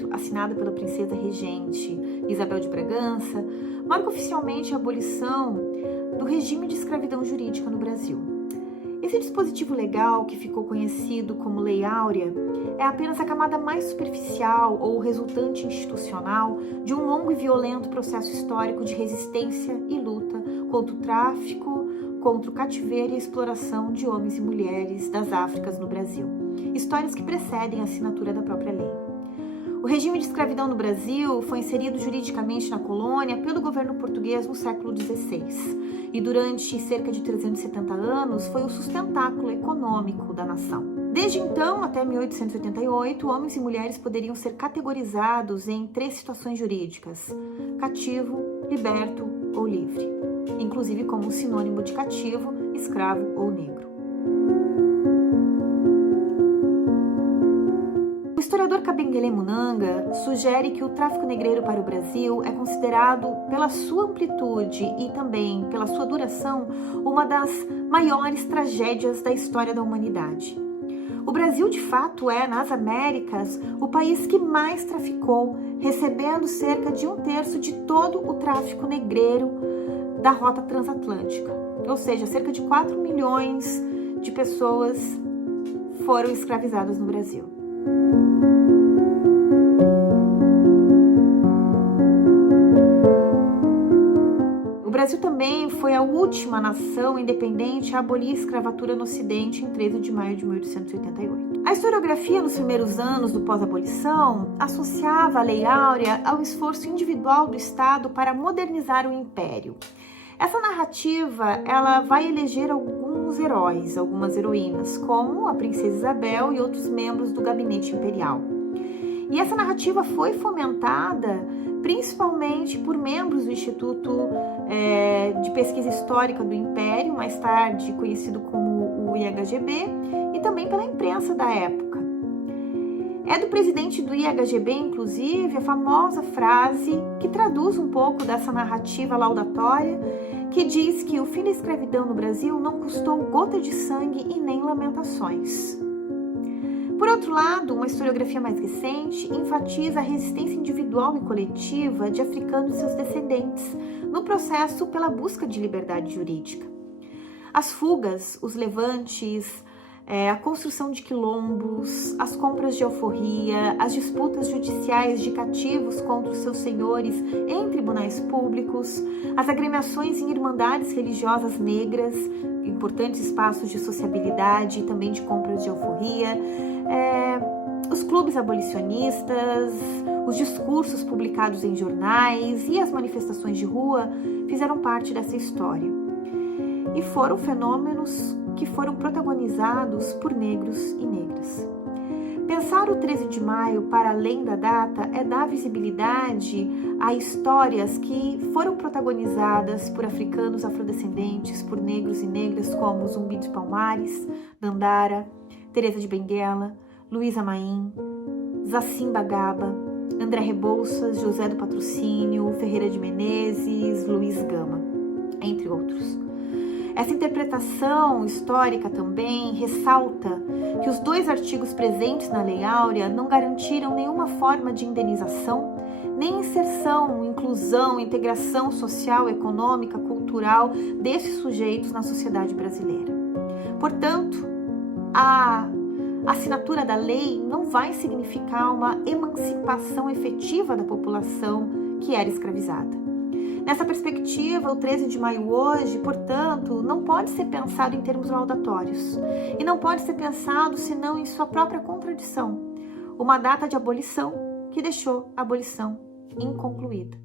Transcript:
1888, assinada pela princesa regente Isabel de Bragança, marca oficialmente a abolição do regime de escravidão jurídica no Brasil. Esse dispositivo legal, que ficou conhecido como Lei Áurea, é apenas a camada mais superficial ou resultante institucional de um longo e violento processo histórico de resistência e luta contra o tráfico, contra o cativeiro e a exploração de homens e mulheres das Áfricas no Brasil. Histórias que precedem a assinatura da própria lei. O regime de escravidão no Brasil foi inserido juridicamente na colônia pelo governo português no século XVI e durante cerca de 370 anos foi o sustentáculo econômico da nação. Desde então até 1888, homens e mulheres poderiam ser categorizados em 3 situações jurídicas: cativo, liberto ou livre, inclusive como sinônimo de cativo, escravo ou negro. O historiador Kabengele Munanga sugere que o tráfico negreiro para o Brasil é considerado, pela sua amplitude e também pela sua duração, uma das maiores tragédias da história da humanidade. O Brasil, de fato, é, nas Américas, o país que mais traficou, recebendo cerca de 1/3 de todo o tráfico negreiro da rota transatlântica. Ou seja, cerca de 4 milhões de pessoas foram escravizadas no Brasil. O Brasil também foi a última nação independente a abolir a escravatura no Ocidente em 13 de maio de 1888. A historiografia nos primeiros anos do pós-abolição associava a Lei Áurea ao esforço individual do Estado para modernizar o Império. Essa narrativa, ela vai eleger alguns heróis, algumas heroínas, como a princesa Isabel e outros membros do gabinete imperial. E essa narrativa foi fomentada principalmente por membros do Instituto de Pesquisa Histórica do Império, mais tarde conhecido como o IHGB, e também pela imprensa da época. É do presidente do IHGB, inclusive, a famosa frase que traduz um pouco dessa narrativa laudatória, que diz que o fim da escravidão no Brasil não custou gota de sangue e nem lamentações. Por outro lado, uma historiografia mais recente enfatiza a resistência individual e coletiva de africanos e seus descendentes no processo pela busca de liberdade jurídica. As fugas, os levantes, a construção de quilombos, as compras de alforria, as disputas judiciais de cativos contra os seus senhores em tribunais públicos, as agremiações em irmandades religiosas negras, importantes espaços de sociabilidade e também de compras de alforria, os clubes abolicionistas, os discursos publicados em jornais e as manifestações de rua fizeram parte dessa história. E foram fenômenos que foram protagonizados por negros e negras. Pensar o 13 de maio para além da data é dar visibilidade a histórias que foram protagonizadas por africanos afrodescendentes, por negros e negras como Zumbi dos Palmares, Dandara, Teresa de Benguela, Luísa Maim, Zacim Bagaba, André Rebouças, José do Patrocínio, Ferreira de Menezes, Luiz Gama, entre outros. Essa interpretação histórica também ressalta que os 2 artigos presentes na Lei Áurea não garantiram nenhuma forma de indenização, nem inserção, inclusão, integração social, econômica, cultural desses sujeitos na sociedade brasileira. Portanto, a assinatura da lei não vai significar uma emancipação efetiva da população que era escravizada. Nessa perspectiva, o 13 de maio hoje, portanto, não pode ser pensado em termos laudatórios e não pode ser pensado senão em sua própria contradição, uma data de abolição que deixou a abolição inconcluída.